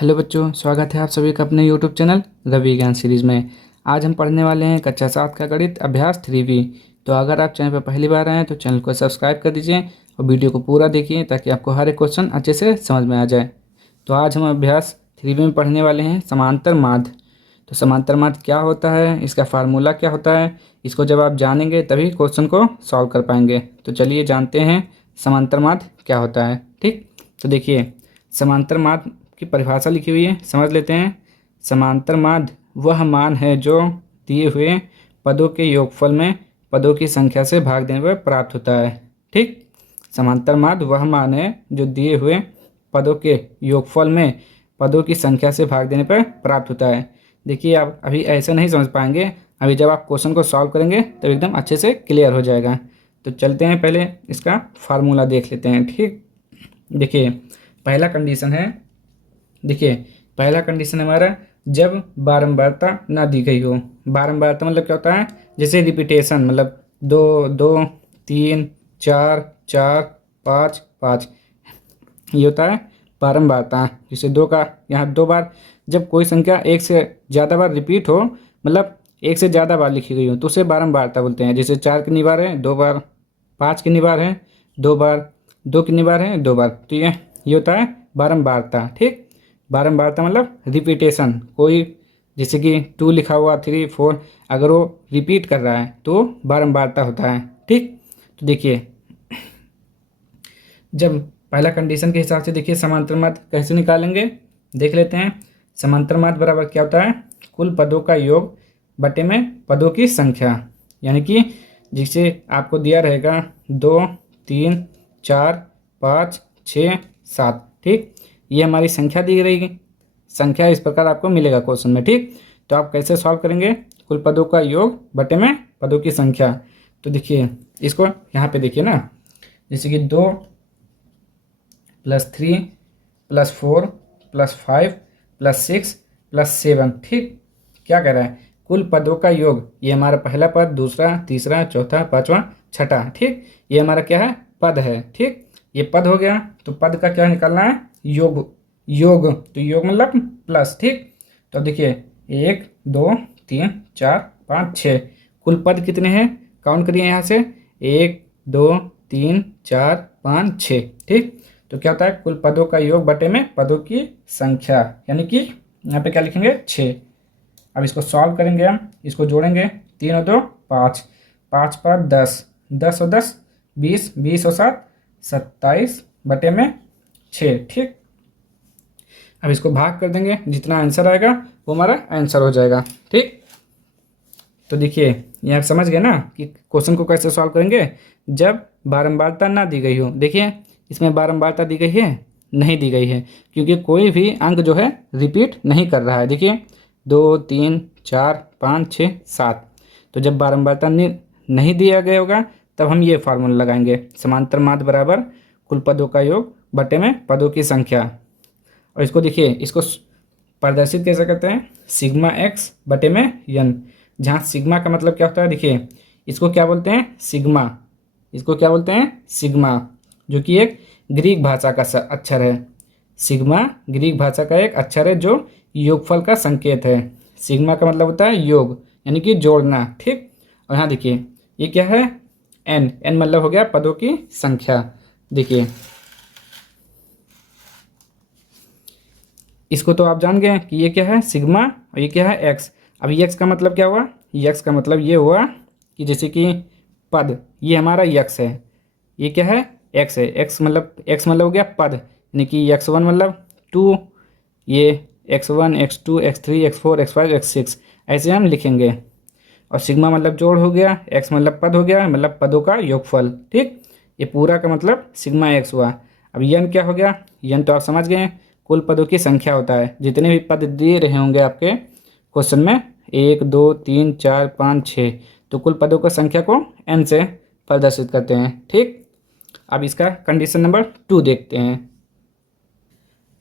Hello बच्चों, स्वागत है आप सभी का अपने यूट्यूब चैनल रवि ज्ञान सीरीज़ में। आज हम पढ़ने वाले हैं कक्षा 7 का गणित अभ्यास 3B। तो अगर आप चैनल पर पहली बार आए हैं तो चैनल को सब्सक्राइब कर दीजिए और वीडियो को पूरा देखिए ताकि आपको हर एक क्वेश्चन अच्छे से समझ में आ जाए। तो आज हम अभ्यास 3B में पढ़ने वाले हैं समांतर माध्य। तो समांतर माध्य क्या होता है, इसका फार्मूला क्या होता है, इसको जब आप जानेंगे तभी क्वेश्चन को सॉल्व कर पाएंगे। तो चलिए जानते हैं समांतर माध्य क्या होता है। ठीक, तो देखिए समांतर माध्य की परिभाषा लिखी हुई है, समझ लेते हैं। समांतर माध्य वह मान है जो दिए हुए पदों के योगफल में पदों की संख्या से भाग देने पर प्राप्त होता है। ठीक, समांतर माध्य वह मान है जो दिए हुए पदों के योगफल में पदों की संख्या से भाग देने पर प्राप्त होता है। देखिए आप अभी ऐसे नहीं समझ पाएंगे, अभी जब आप क्वेश्चन को सॉल्व करेंगे तो एकदम अच्छे से क्लियर हो जाएगा। तो चलते हैं, पहले इसका फार्मूला देख लेते हैं। ठीक, देखिए पहला कंडीशन है, देखिए पहला कंडीशन हमारा जब बारंबारता ना दी गई हो। बारंबारता मतलब क्या होता है, जैसे रिपीटेशन, मतलब दो दो, तीन चार चार, पाँच पाँच, ये होता है बारंबारता। जैसे दो का यहाँ दो बार, जब कोई संख्या एक से ज़्यादा बार रिपीट हो, मतलब एक से ज़्यादा बार लिखी गई हो तो उसे बारंबारता बोलते हैं। जैसे चार कितनी बार है, दो बार। पाँच कितनी बार है, दो बार। दो कितनी बार है, दो बार। तो ये होता है बारंबारता। ठीक, बारंबारता मतलब रिपीटेशन। कोई जैसे कि टू लिखा हुआ, थ्री, फोर, अगर वो रिपीट कर रहा है तो बारंबारता होता है। ठीक, तो देखिए जब पहला कंडीशन के हिसाब से देखिए समांतर माध्य कैसे निकालेंगे, देख लेते हैं। समांतर माध्य बराबर क्या होता है, कुल पदों का योग बटे में पदों की संख्या। यानी कि जिसे आपको दिया रहेगा दो, तीन, चार, पाँच, छः, सात। ठीक, ये हमारी संख्या दी रहेगी, संख्या इस प्रकार आपको मिलेगा क्वेश्चन में। ठीक, तो आप कैसे सॉल्व करेंगे, कुल पदों का योग बटे में पदों की संख्या। तो देखिए इसको यहाँ पे देखिए ना, जैसे कि दो plus three plus four plus five plus six plus seven. ठीक, क्या कह रहा है, कुल पदों का योग। ये हमारा पहला पद, दूसरा, तीसरा, चौथा, पांचवा, छठा। ठीक, ये हमारा क्या है, पद है। ठीक, ये पद हो गया, तो पद का क्या निकालना है, योग। योग तो योग मतलब प्लस। ठीक, तो अब देखिए एक, दो, तीन, चार, पाँच, छः, कुल पद कितने हैं, काउंट करिए यहाँ से, एक, दो, तीन, चार, पाँच, छः। ठीक, तो क्या होता है, कुल पदों का योग बटे में पदों की संख्या, यानी कि यहाँ पे क्या लिखेंगे, छः। अब इसको सॉल्व करेंगे, हम इसको जोड़ेंगे, तीन और दो पाँच, पाँच पाँच दस, दस और दस बीस, बीस और सात सत्ताईस बटे में छः। ठीक, अब इसको भाग कर देंगे, जितना आंसर आएगा वो हमारा आंसर हो जाएगा। ठीक, तो देखिए ये आप समझ गए ना कि क्वेश्चन को कैसे सॉल्व करेंगे जब बारंबारता ना दी गई हो। देखिए इसमें बारंबारता दी गई है, नहीं दी गई है, क्योंकि कोई भी अंक जो है रिपीट नहीं कर रहा है। देखिए दो, तीन, चार, पाँच, छः, सात, तो जब बारंबारता नहीं दिया गया होगा तब हम ये फार्मूला लगाएंगे, समांतर माध्य बराबर कुल पदों का योग बटे में पदों की संख्या। और इसको देखिए, इसको प्रदर्शित कैसे करते हैं, सिग्मा एक्स बटे में यन। जहाँ सिग्मा का मतलब क्या होता है, देखिए इसको क्या बोलते हैं, सिग्मा। इसको क्या बोलते हैं, सिग्मा, जो कि एक ग्रीक भाषा का अक्षर है। सिग्मा ग्रीक भाषा का एक अक्षर है जो योगफल का संकेत है। सिग्मा का मतलब होता है योग, यानी कि जोड़ना। ठीक, और यहाँ देखिए ये क्या है, एन। एन मतलब हो गया पदों की संख्या। देखिए इसको तो आप जान गए कि ये क्या है, सिग्मा, और ये क्या है, एक्स। अब यक्स का मतलब क्या हुआ, यक्स का मतलब ये हुआ कि जैसे कि पद, ये हमारा यक्स है, ये क्या है, एक्स है। एक्स मतलब हो गया पद, यानी कि एक्स वन मतलब टू, ये x one, x two, x three, x four, x five, x six, ऐसे हम लिखेंगे। और सिग्मा मतलब जोड़ हो गया, एक्स मतलब पद हो गया, मतलब पदों का योगफल। ठीक, ये पूरा का मतलब सिग्मा एक्स हुआ। अब यन क्या हो गया, यन तो आप समझ गए हैं, कुल पदों की संख्या होता है। जितने भी पद दिए रहे होंगे आपके क्वेश्चन में, एक, दो, तीन, चार, पाँच, छः, तो कुल पदों की संख्या को एन से प्रदर्शित करते हैं। ठीक, अब इसका कंडीशन नंबर 2 देखते हैं।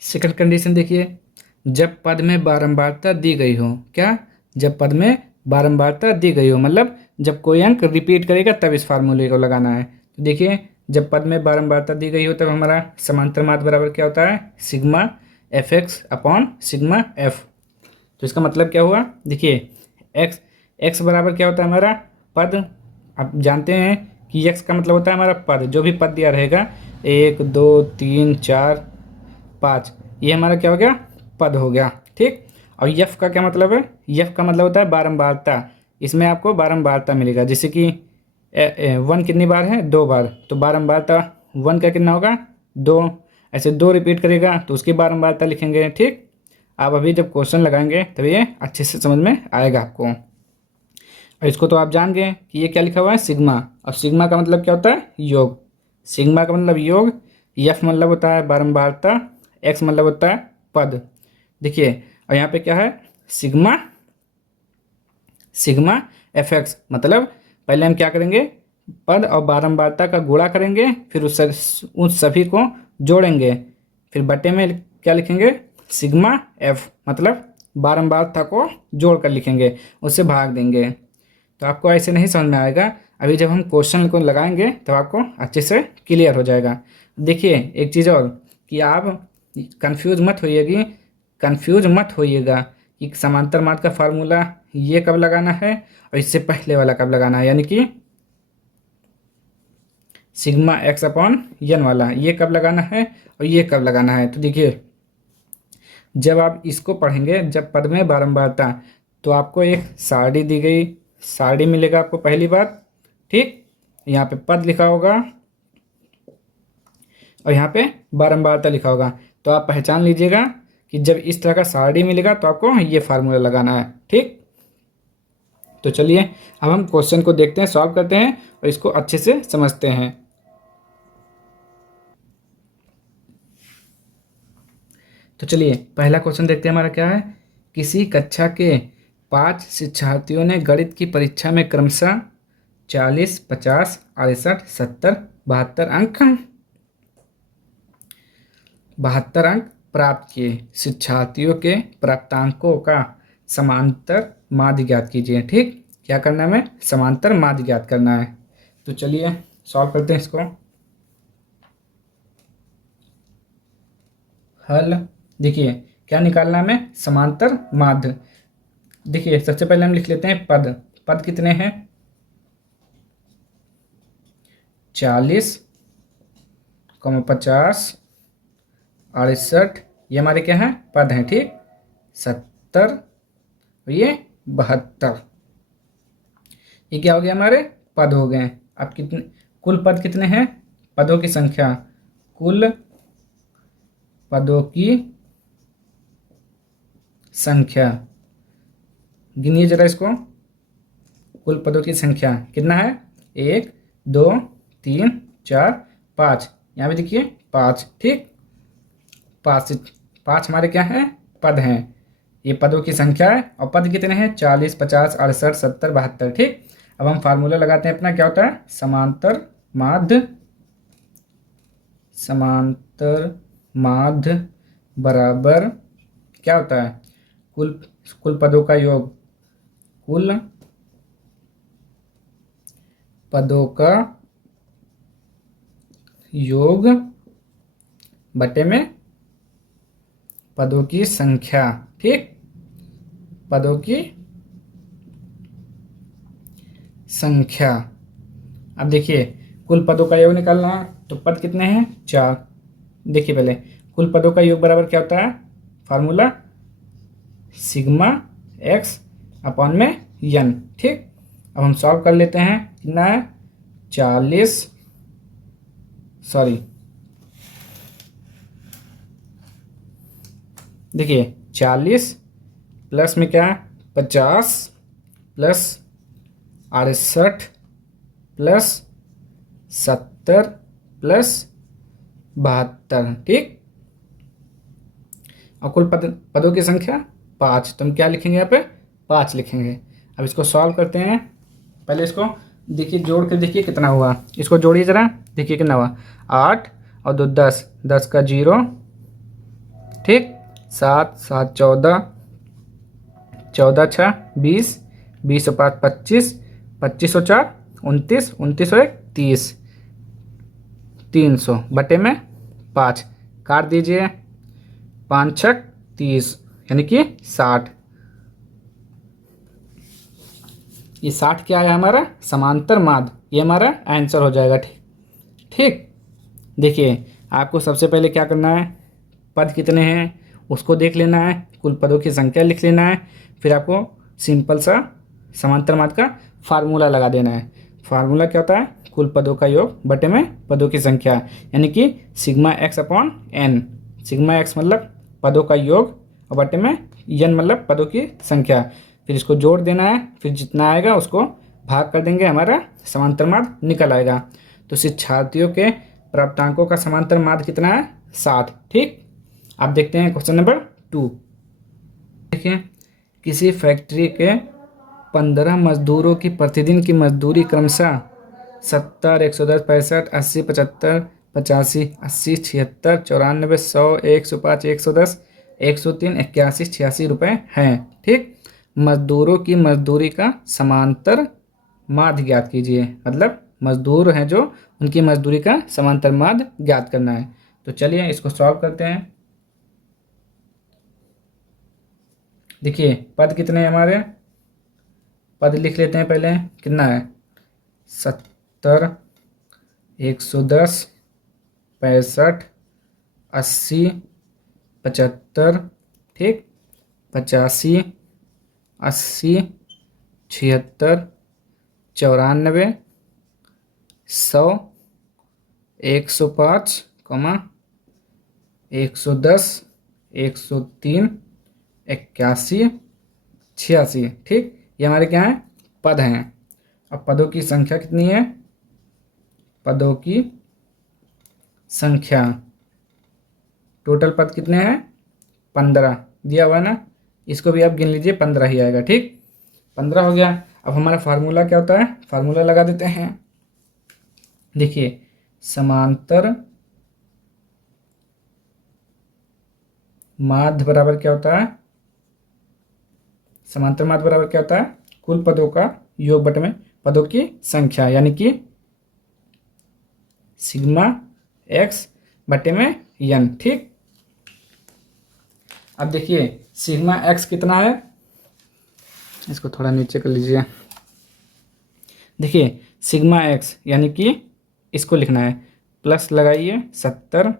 सेकंड कंडीशन देखिए, जब पद में बारंबारता दी गई हो। क्या, जब पद में बारंबारता दी गई हो, मतलब जब कोई अंक रिपीट करेगा तब इस फार्मूले को लगाना है। तो देखिए जब पद में बारंबारता दी गई हो तब हमारा समांतर माध्य बराबर क्या होता है, sigma F x upon sigma F. तो इसका मतलब क्या हुआ, देखिए एक्स एक्स बराबर क्या होता है हमारा पद। आप जानते हैं कि एक्स का मतलब होता है हमारा पद, जो भी पद दिया रहेगा 1 2 3 4 5, ये हमारा क्या हो गया पद हो गया, ठीक। और यफ का क्या मतलब है, यफ का मतलब होता है बारंबारता। इसमें आपको बारंबारता मिलेगा, जैसे कि वन कितनी बार है, 2 बार, तो बारंबारता वन का कितना होगा 2। ऐसे 2 रिपीट करेगा तो उसकी बारंबारता लिखेंगे, ठीक। आप अभी जब क्वेश्चन लगाएंगे तब ये अच्छे से समझ में आएगा आपको। और इसको तो आप जान गए कि ये क्या लिखा हुआ है सिग्मा, और सिग्मा का मतलब क्या होता है योग। सिग्मा का मतलब योग, यफ मतलब होता है बारंबारता, एक्स मतलब होता है पद। देखिए और यहाँ पे क्या है सिग्मा, सिग्मा एफ एक्स, मतलब पहले हम क्या करेंगे पद और बारंबारता का गुणा करेंगे, फिर उन सभी को जोड़ेंगे, फिर बटे में क्या लिखेंगे सिग्मा एफ, मतलब बारंबारता को जोड़ कर लिखेंगे, उससे भाग देंगे। तो आपको ऐसे नहीं समझ में आएगा, अभी जब हम क्वेश्चन को लगाएंगे तो आपको अच्छे से क्लियर हो जाएगा। देखिए एक चीज़ और कि आप कंफ्यूज मत होइएगा कि समांतर मार्ग का फार्मूला ये कब लगाना है और इससे पहले वाला कब लगाना है, यानी कि सिग्मा एक्स अपॉन यन वाला ये कब लगाना है और ये कब लगाना है। तो देखिए जब आप इसको पढ़ेंगे, जब पद में बारंबारता, तो आपको एक सारणी दी गई, सारणी मिलेगा आपको पहली बात, ठीक। यहाँ पे पद लिखा होगा और यहाँ पे बारंबारता लिखा होगा, तो आप पहचान लीजिएगा कि जब इस तरह का सारणी मिलेगा तो आपको ये फार्मूला लगाना है, ठीक। तो चलिए अब हम क्वेश्चन को देखते हैं, सॉल्व करते हैं और इसको अच्छे से समझते हैं। तो चलिए पहला क्वेश्चन देखते हैं हमारा क्या है। किसी कक्षा के 5 शिक्षार्थियों ने गणित की परीक्षा में क्रमशः 40, 50, 68, 70, 72 अंक प्राप्त किए। शिक्षार्थियों के प्राप्तांकों का समांतर माध्य ज्ञात कीजिए, ठीक। क्या करना है हमें समांतर माध्य ज्ञात करना है। तो चलिए सॉल्व करते हैं इसको। हल देखिए क्या निकालना है हमें समांतर माध्य। देखिए सबसे पहले हम लिख लेते हैं पद, पद कितने हैं 40, 50, 68, ये हमारे क्या हैं पद हैं, ठीक। 70 और ये 72, ये क्या हो गया हमारे पद हो गए। अब कितने कुल पद कितने हैं, पदों की संख्या, कुल पदों की संख्या, गिनिए जरा इसको, कुल पदों की संख्या कितना है 1 2 3 4 5, यहाँ पे देखिए 5, ठीक। 5 हमारे क्या हैं पद हैं, ये पदों की संख्या है। और पद कितने हैं 40, 50, 68, 70, 72, ठीक। अब हम फार्मूला लगाते हैं अपना, क्या होता है समांतर माध्य बराबर क्या होता है कुल पदों का योग, कुल पदों का योग बटे में पदों की संख्या, ठीक। पदों की संख्या। अब देखिए कुल पदों का योग निकालना है, तो पद कितने हैं 4। देखिए पहले कुल पदों का योग बराबर क्या होता है फार्मूला सिग्मा एक्स अपॉन में यन, ठीक। अब हम सॉल्व कर लेते हैं, कितना है 40, सॉरी देखिए 40 प्लस में क्या 50 प्लस 68 प्लस 70 प्लस 72, ठीक। और कुल पदों की संख्या 5, तो हम क्या लिखेंगे यहाँ पे 5 लिखेंगे। अब इसको सॉल्व करते हैं, पहले इसको देखिए जोड़ कर देखिए कितना हुआ, इसको जोड़िए ज़रा, देखिए कितना हुआ 8 और 2 10, 10 का 0, ठीक। 7 7 14, 14 6 20, 20 और 5 25, 25 और 4 29, 29 और 1 30, 300 बटे में 5 काट दीजिए, 5 छक 30 यानी कि 60। ये 60 क्या है हमारा समांतर माध्य, ये हमारा आंसर हो जाएगा। ठीक ठीक। देखिए आपको सबसे पहले क्या करना है, पद कितने हैं उसको देख लेना है, कुल पदों की संख्या लिख लेना है, फिर आपको सिंपल सा समांतर माध्य का फार्मूला लगा देना है। फार्मूला क्या होता है, कुल पदों का योग बटे में पदों की संख्या, यानी कि sigma x upon n. Sigma x मतलब पदों का योग और बटे में एन मतलब पदों की संख्या। फिर इसको जोड़ देना है, फिर जितना आएगा उसको भाग कर देंगे, हमारा समांतर माध्य निकल आएगा। तो शिक्षार्थियों के प्राप्तांकों का समांतर माध्य कितना है 60। ठीक। अब देखते हैं क्वेश्चन नंबर 2। देखिए किसी फैक्ट्री के 15 मजदूरों की प्रतिदिन की मजदूरी क्रमशः 70, 110, 65, 80, 75, 85, 80, 76, 94, 100, 105, 110, 103, 81, 86 रुपये हैं। ठीक। मजदूरों की मजदूरी का समांतर माध्य ज्ञात कीजिए, मतलब मजदूर हैं जो, उनकी मजदूरी का समांतर माध्य ज्ञात करना है। तो चलिए इसको सॉल्व करते हैं। देखिए पद कितने हैं हमारे, पद लिख लेते हैं पहले। कितना है 70, 110, 65, 80, 75, ठीक, 85, 80, 76, 94, 100, 105, 110, 103, 81, 86। ठीक। ये हमारे क्या हैं पद हैं। अब पदों की संख्या कितनी है, पदों की संख्या टोटल पद कितने हैं 15 दिया हुआ है ना, इसको भी आप गिन लीजिए 15 ही आएगा। ठीक। 15 हो गया। अब हमारा फार्मूला क्या होता है, फार्मूला लगा देते हैं। देखिए समांतर माध्य बराबर क्या होता है, समांतर माध्य बराबर क्या होता है, कुल पदों का योग बटे में पदों की संख्या, यानी कि सिग्मा एक्स बटे में एन। ठीक। अब देखिए सिग्मा एक्स कितना है, इसको थोड़ा नीचे कर लीजिए। देखिए सिग्मा एक्स यानी कि इसको लिखना है, प्लस लगाइए 70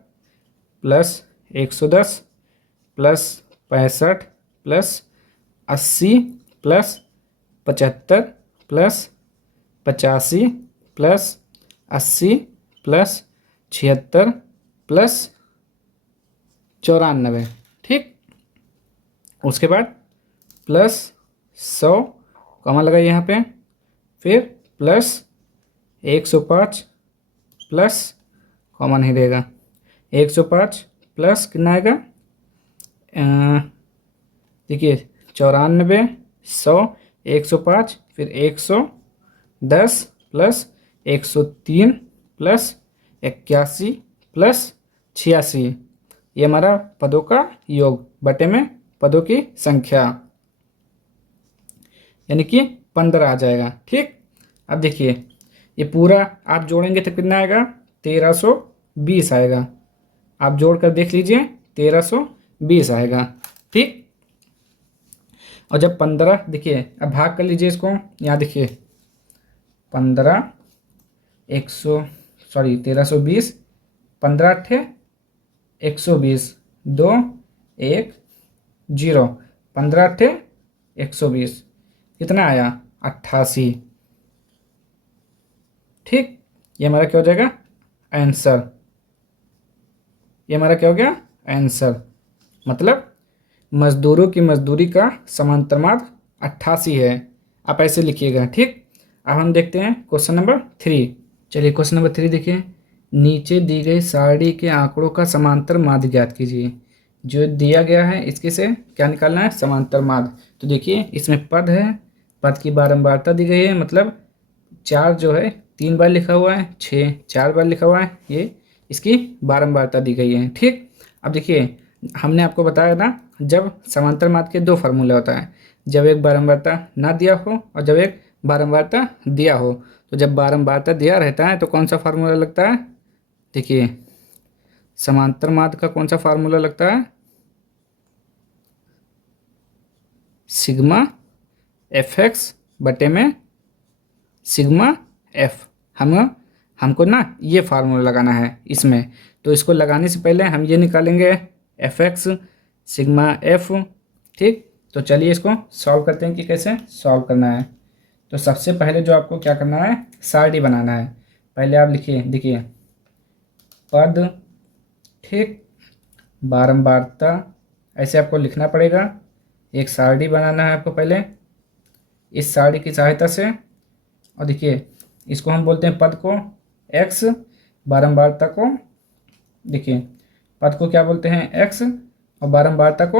plus 110 plus 65 plus 80 plus 75 plus 85 plus 80 plus 76 plus 94। ठीक। उसके बाद प्लस 100 कॉमा लगाइए यहाँ पे, फिर प्लस 105 प्लस कॉमा नहीं रहेगा, 105 प्लस कितना आएगा, देखिए 94, 100, 105, फिर 110 प्लस 103 प्लस 81 प्लस 86। ये हमारा पदों का योग बटे में पदों की संख्या, यानी कि 15 आ जाएगा। ठीक। अब देखिए ये पूरा आप जोड़ेंगे तो कितना आएगा 1320 आएगा। आप जोड़ कर देख लीजिए 1320 आएगा। ठीक। और जब 15 देखिए, अब भाग कर लीजिए इसको, यहाँ देखिए 15 1320, 15 अट्ठे 120, 2 1 0, 15 अट्ठे 120, कितना आया 88। ठीक। ये हमारा क्या हो जाएगा आंसर, ये हमारा क्या हो गया आंसर, मतलब मजदूरों की मजदूरी का समांतर माध्य 88 है। आप ऐसे लिखिएगा। ठीक। अब हम देखते हैं क्वेश्चन नंबर 3। चलिए क्वेश्चन नंबर 3 देखिए, नीचे दी गई सारणी के आंकड़ों का समांतर माध्य ज्ञात कीजिए। जो दिया गया है इसके से क्या निकालना है समांतर माध्य। तो देखिए इसमें पद है, पद की बारंबारता दी गई है, मतलब 4 जो है 3 बार लिखा हुआ है, 6 4 बार लिखा हुआ है, ये इसकी बारंबारता दी गई है। ठीक। अब देखिए हमने आपको बताया ना, जब समांतर माध्य के 2 फार्मूले होता है, जब एक बारंबारता ना दिया हो और जब एक बारंबारता दिया हो। तो जब बारंबारता दिया रहता है तो कौन सा फार्मूला लगता है, देखिए समांतर माध्य का कौन सा फार्मूला लगता है, सिग्मा एफ एक्स बटे में सिग्मा एफ। हमको ना ये फार्मूला लगाना है इसमें। तो इसको लगाने से पहले हम ये निकालेंगे एफ एक्स सिग्मा एफ। ठीक, तो चलिए इसको सॉल्व करते हैं कि कैसे सॉल्व करना है। तो सबसे पहले जो आपको क्या करना है, सारणी बनाना है। पहले आप लिखिए, देखिए पद, ठीक, बारंबारता, ऐसे आपको लिखना पड़ेगा। एक सारणी बनाना है आपको पहले इस सारणी की सहायता से। और देखिए इसको हम बोलते हैं पद को x, बारंबारता को, देखिए पद को क्या बोलते हैं x और बारंबारता को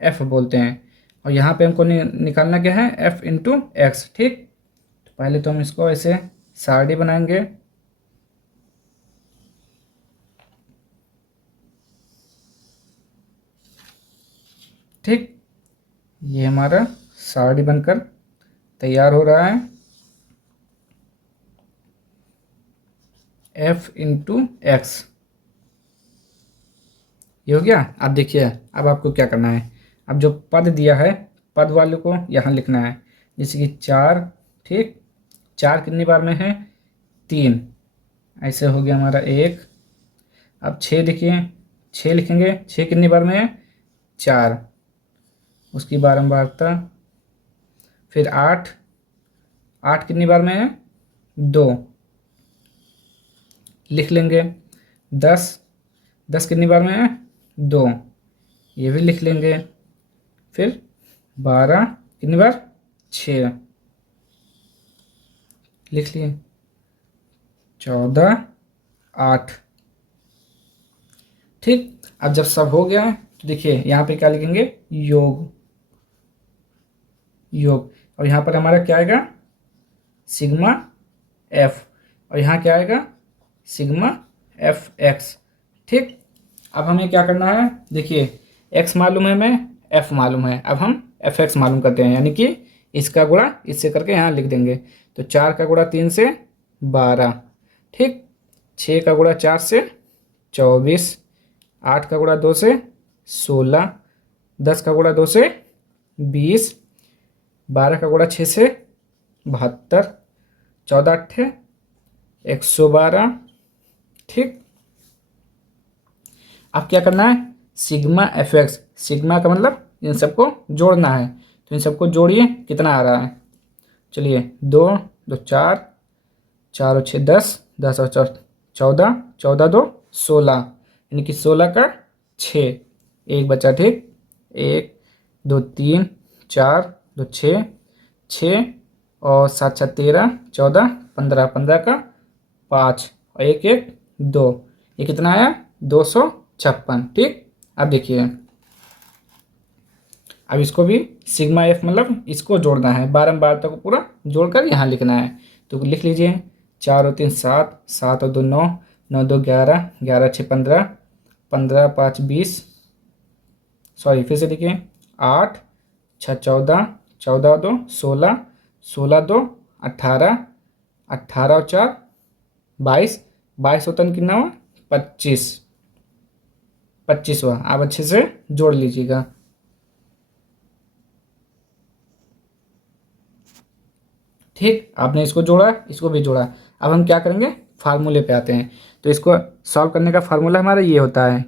f बोलते हैं। और यहाँ पे हमको निकालना क्या है, f इंटू एक्स। ठीक, तो पहले तो हम इसको ऐसे सारणी बनाएंगे। ठीक, ये हमारा सारणी बनकर तैयार हो रहा है। f इंटू एक्स, ये हो गया। अब देखिए अब आपको क्या करना है, अब जो पद दिया है पद वाले को यहाँ लिखना है। जैसे कि 4, ठीक, 4 कितनी बार में है, 3, ऐसे हो गया हमारा 1। अब 6 देखिए, 6 लिखेंगे, 6 कितनी बार में है, 4, उसकी बारंबारता। फिर 8, 8 कितनी बार में है, 2, लिख लेंगे। 10, 10 कितनी बार में है, 2, ये भी लिख लेंगे। फिर 12 कितनी बार, 6, लिख लिए। 14, 8। ठीक, अब जब सब हो गया तो देखिए यहाँ पे क्या लिखेंगे, योग, योग। और यहाँ पर हमारा क्या आएगा, सिग्मा एफ, और यहाँ क्या आएगा, सिग्मा एफ एक्स। ठीक, अब हमें क्या करना है, देखिए x मालूम है, हमें f मालूम है। अब हम एफ एक्स मालूम करते हैं, यानी कि इसका गुणा इससे करके यहाँ लिख देंगे। तो 4 का गुणा 3 से 12, ठीक, 6 का गुणा 4 से 24, 8 का गुणा 2 से 16, 10 का गुणा 2 से 20, 12 का गुणा 6 से 72, 14 8 112। ठीक, अब क्या करना है, सिग्मा एफ एक्स, सिग्मा का मतलब इन सबको जोड़ना है। तो इन सबको जोड़िए, कितना आ रहा है, चलिए 2 2 4, 4 और 6 10, 10 और 4 14, 14 2 16, यानी कि 16 का 6, एक बचा। ठीक, 1 2 3 4 2 6, 6 और 7 7 13, 14 15, 15 का 5 और 1 1 2, ये कितना आया, 256। ठीक, अब देखिए अब इसको भी सिग्मा एफ मतलब इसको जोड़ना है, बारंबारता को पूरा जोड़कर यहाँ लिखना है। तो लिख लीजिए, 4 और 3 7, 7 और 2 9, 9 2 11, 11 6 15, 15 5 20, सॉरी फिर से देखिए, 8 6 14, 14 और 2 16, 16 2 18, 18 और 4 22, 22 होता है कितना हुआ, 25, 25 हुआ। आप अच्छे से जोड़ लीजिएगा। ठीक, आपने इसको जोड़ा, इसको भी जोड़ा। अब हम क्या करेंगे, फार्मूले पे आते हैं। तो इसको सॉल्व करने का फार्मूला हमारा ये होता है,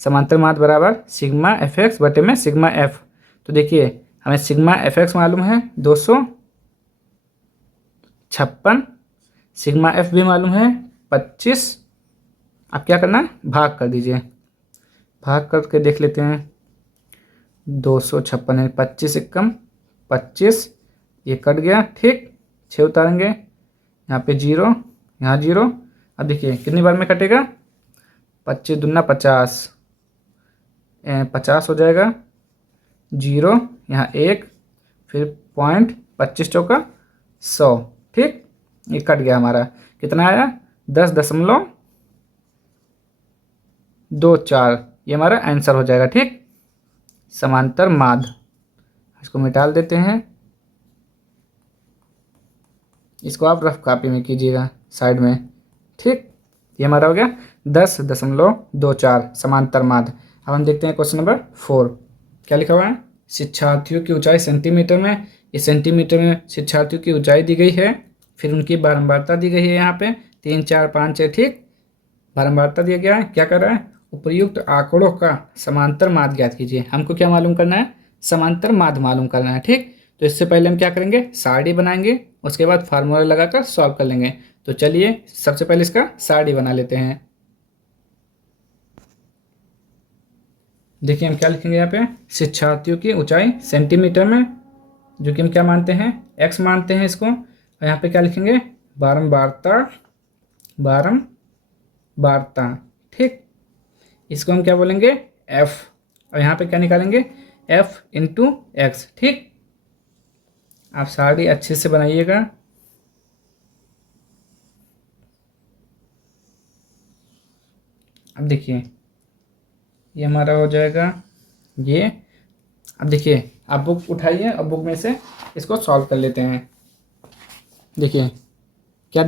समांतर माध्य बराबर सिग्मा एफ एक्स बटे में सिग्मा एफ। तो देखिए हमें सिग्मा एफ एक्स मालूम है 256, सिग्मा एफ भी मालूम है 25। अब क्या करना है, भाग कर दीजिए, भाग करके देख लेते हैं। 256 है, 25 एकम 25, ये कट गया। ठीक, 6 उतारेंगे, यहाँ पे 0, यहाँ 0। अब देखिए कितनी बार में कटेगा, 25 दूना 50, 50 हो जाएगा। 0 यहाँ 1, फिर पॉइंट 25 चौका 100। ठीक, ये कट गया हमारा, कितना आया, 10.24, ये हमारा आंसर हो जाएगा। ठीक, समांतर माध्य, इसको मिटाल देते हैं। इसको आप रफ कॉपी में कीजिएगा साइड में। ठीक, ये हमारा हो गया 10.24 समांतर माध्य। अब हम देखते हैं क्वेश्चन नंबर 4, क्या लिखा हुआ है, शिक्षार्थियों की ऊंचाई सेंटीमीटर में, इस सेंटीमीटर में शिक्षार्थियों की ऊंचाई दी गई है, फिर उनकी बारंबारता दी गई है यहाँ पे 3 4 5 है, ठीक। बारंबारता दिया गया है, क्या कर रहा है, उपर्युक्त आंकड़ों का समांतर माध्य ज्ञात कीजिए। हमको क्या मालूम करना है, समांतर माध्य मालूम करना है, ठीक। तो इससे पहले हम क्या करेंगे, सारणी बनाएंगे, उसके बाद फार्मूला लगाकर सॉल्व कर लेंगे। तो चलिए सबसे पहले इसका सारणी बना लेते हैं। देखिए हम क्या लिखेंगे यहाँ पे, शिक्षार्थियों की ऊंचाई सेंटीमीटर में, जो कि हम क्या मानते हैं, x मानते हैं इसको। और यहाँ पे क्या लिखेंगे, बारंबारता, बारंबारता, ठीक। इसको हम क्या बोलेंगे, f। और यहाँ पे क्या निकालेंगे, f इंटू एक्स, ठीक। आप सारी अच्छे से बनाइएगा। अब देखिए ये हमारा हो जाएगा ये। अब देखिए आप बुक उठाइए, अब बुक में से इसको सॉल्व कर लेते हैं। देखिए क्या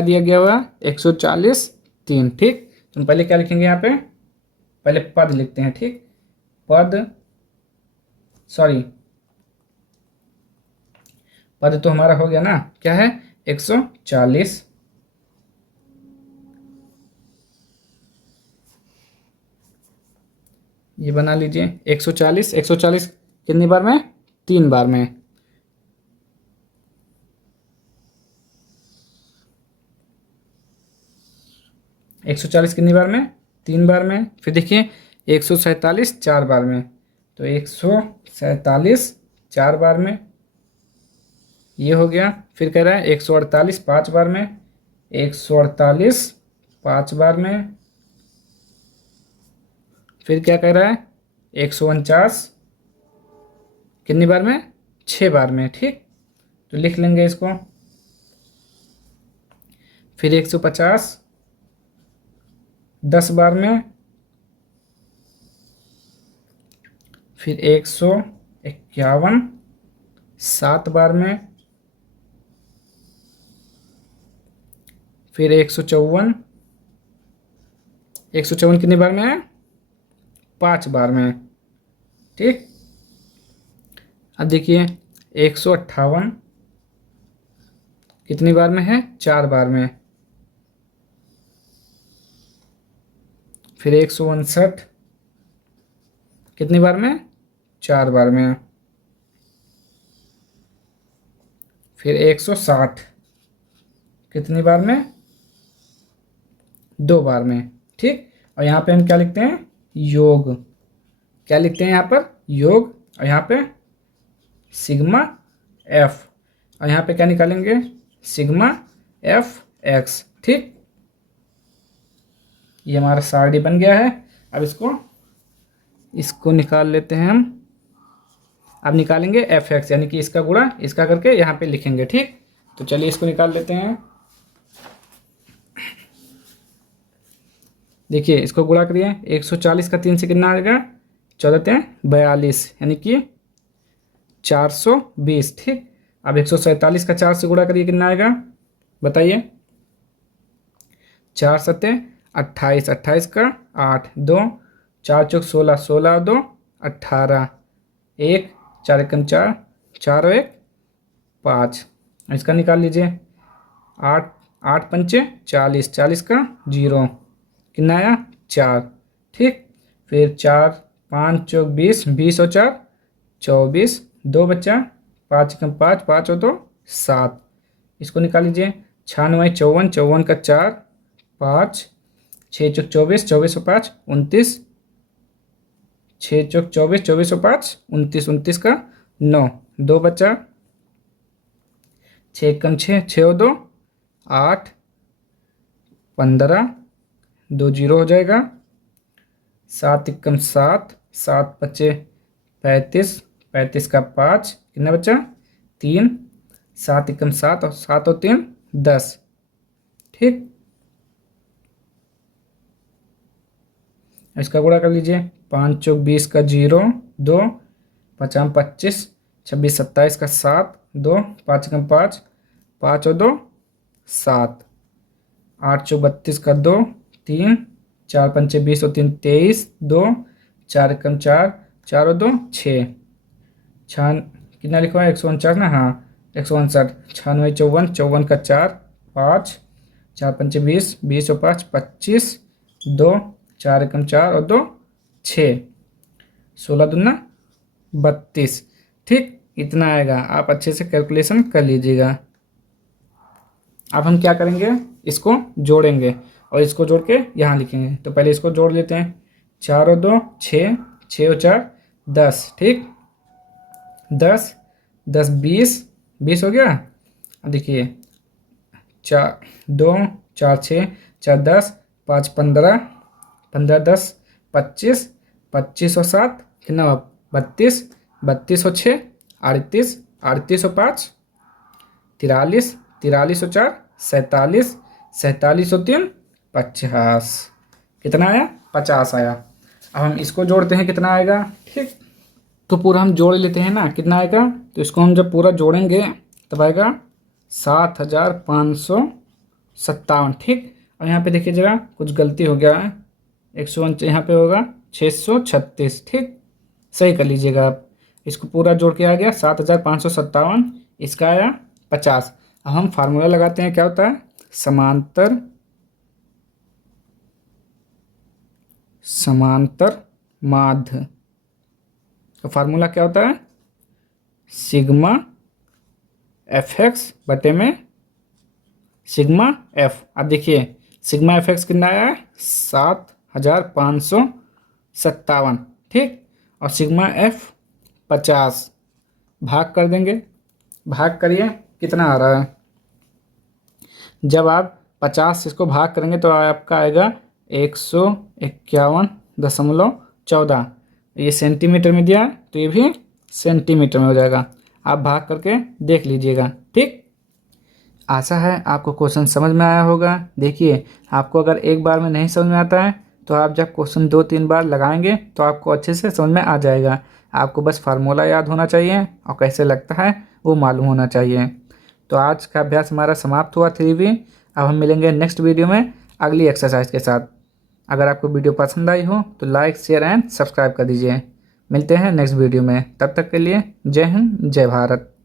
दिया गया हुआ, 140 3, ठीक। तो पहले क्या लिखेंगे यहाँ पे, पहले पद लिखते हैं, ठीक। पद तो हमारा हो गया ना, क्या है, 140। ये बना लीजिए 140, 140 कितनी बार में, 3 बार में। एक सौ चालीस कितनी बार में, 3 बार में। फिर देखिए 147 4 बार में, तो 147 4 बार में ये हो गया। फिर कह रहा है 148 5 बार में, 148 5 बार में। फिर क्या कह रहा है, 149 कितनी बार में, 6 बार में, ठीक। तो लिख लेंगे इसको। फिर 150 10 बार में। फिर 151 7 बार में। फिर 154 कितनी बार में है, 5 बार में, ठीक। अब देखिए 158 कितनी बार में है, 4 बार में। फिर 159 कितनी बार में, 4 बार में। फिर 160 कितनी बार में, 2 बार में, ठीक। और यहाँ पे हम क्या लिखते हैं, योग। क्या लिखते हैं यहाँ पर, योग। और यहाँ पे सिग्मा एफ। और यहाँ पे क्या निकालेंगे, सिग्मा एफ एक्स, ठीक। ये हमारा सारणी बन गया है। अब इसको निकाल लेते हैं हम। अब निकालेंगे एफ एक्स, यानी कि इसका गुणा इसका करके यहाँ पे लिखेंगे, ठीक। तो चलिए इसको निकाल लेते हैं। देखिए इसको गुणा करिए, 140 का 3 से कितना आएगा, 14 42, यानी कि 420, ठीक। अब 147 का 4 से गुणा करिए, कितना आएगा बताइए, 4 7 28, 28 का 8, 2 4 चौक 16, 16 2 18, 1 4 एकम 4, 4 और 1 5। इसका निकाल लीजिए, 8 8 पंचे 40, 40 का 0, कितना आया 4, ठीक। फिर 4 5 चौक 20, 20 और 4 24, 2 बच्चा, 5 एकम 5, 5 और 2 7। इसको निकाल लीजिए, 96 54, 54 का 4 5, 6 चौक 24, 24 और 5 29, 6 चौक 24, 24 और 5 29, 29 का 9, 2 बचा, 6 कम 6, 6 और 2 8 15, 2 0 हो जाएगा, 7 एकम 7, 7 बचे 35, 35 का 5, कितना बचा 3, 7 एकम 7 और 7 और 3 10, ठीक। इसका गुणा कर लीजिए, 5 चौक 20 का 0, 2 5 25, 26 27 का 7, 2 5 एकम 5, 5 और 2 7, 8 चौक 32 का 2 3, 4 पंचे 20 और 3 23, 2 4 एकम 4, 4 और 2 6, छान कितना लिखा है 149 ना, हाँ 159, 96 54, 54 का 4 5, 4 पंचे 20, 20 और 5 25, 2 4 एकम 4 और 2 6, 16 दूना 32। ठीक, इतना आएगा। आप अच्छे से कैलकुलेशन कर लीजिएगा। अब हम क्या करेंगे, इसको जोड़ेंगे और इसको जोड़ के यहाँ लिखेंगे। तो पहले इसको जोड़ लेते हैं। 4 और 2 6, 6 और 4 10। ठीक, 10 10 20, 20 हो गया। अब देखिए 4 2 4 6 4 10 5 15, 15 10 25, 25 और 7 कितना हुआ 32, 32 और 6 38, 38 और 5 43, 43 और 4 47, 47 और 3 50। कितना आया 50 आया। अब हम इसको जोड़ते हैं, कितना आएगा। ठीक, तो पूरा हम जोड़ लेते हैं ना, कितना आएगा। तो इसको हम जब पूरा जोड़ेंगे तब आएगा 7557। ठीक, और यहाँ पे देखिए जरा कुछ गलती हो गया है, 149 यहाँ पे होगा 636। ठीक, सही कर लीजिएगा आप। इसको पूरा जोड़ के आ गया 7557, इसका आया 50। अब हम फार्मूला लगाते हैं, क्या होता है समांतर माध्य। तो फार्मूला क्या होता है सिग्मा एफ एक्स बटे में सिग्मा एफ। अब देखिए सिग्मा एफ एक्स कितना आया है 7557। ठीक, और सिग्मा एफ 50, भाग कर देंगे। भाग करिए, कितना आ रहा है। जब आप 50 से इसको भाग करेंगे तो आपका आएगा 151.14। ये सेंटीमीटर में दिया है तो ये भी सेंटीमीटर में हो जाएगा। आप भाग करके देख लीजिएगा। ठीक, आशा है आपको क्वेश्चन समझ में आया होगा। देखिए आपको अगर एक बार में नहीं समझ में आता है तो आप जब क्वेश्चन 2-3 बार लगाएंगे तो आपको अच्छे से समझ में आ जाएगा। आपको बस फार्मूला याद होना चाहिए और कैसे लगता है वो मालूम होना चाहिए। तो आज का अभ्यास हमारा समाप्त हुआ 3B। अब हम मिलेंगे नेक्स्ट वीडियो में अगली एक्सरसाइज के साथ। अगर आपको वीडियो पसंद आई हो तो लाइक शेयर एंड सब्सक्राइब कर दीजिए। मिलते हैं नेक्स्ट वीडियो में, तब तक के लिए जय हिंद जय भारत।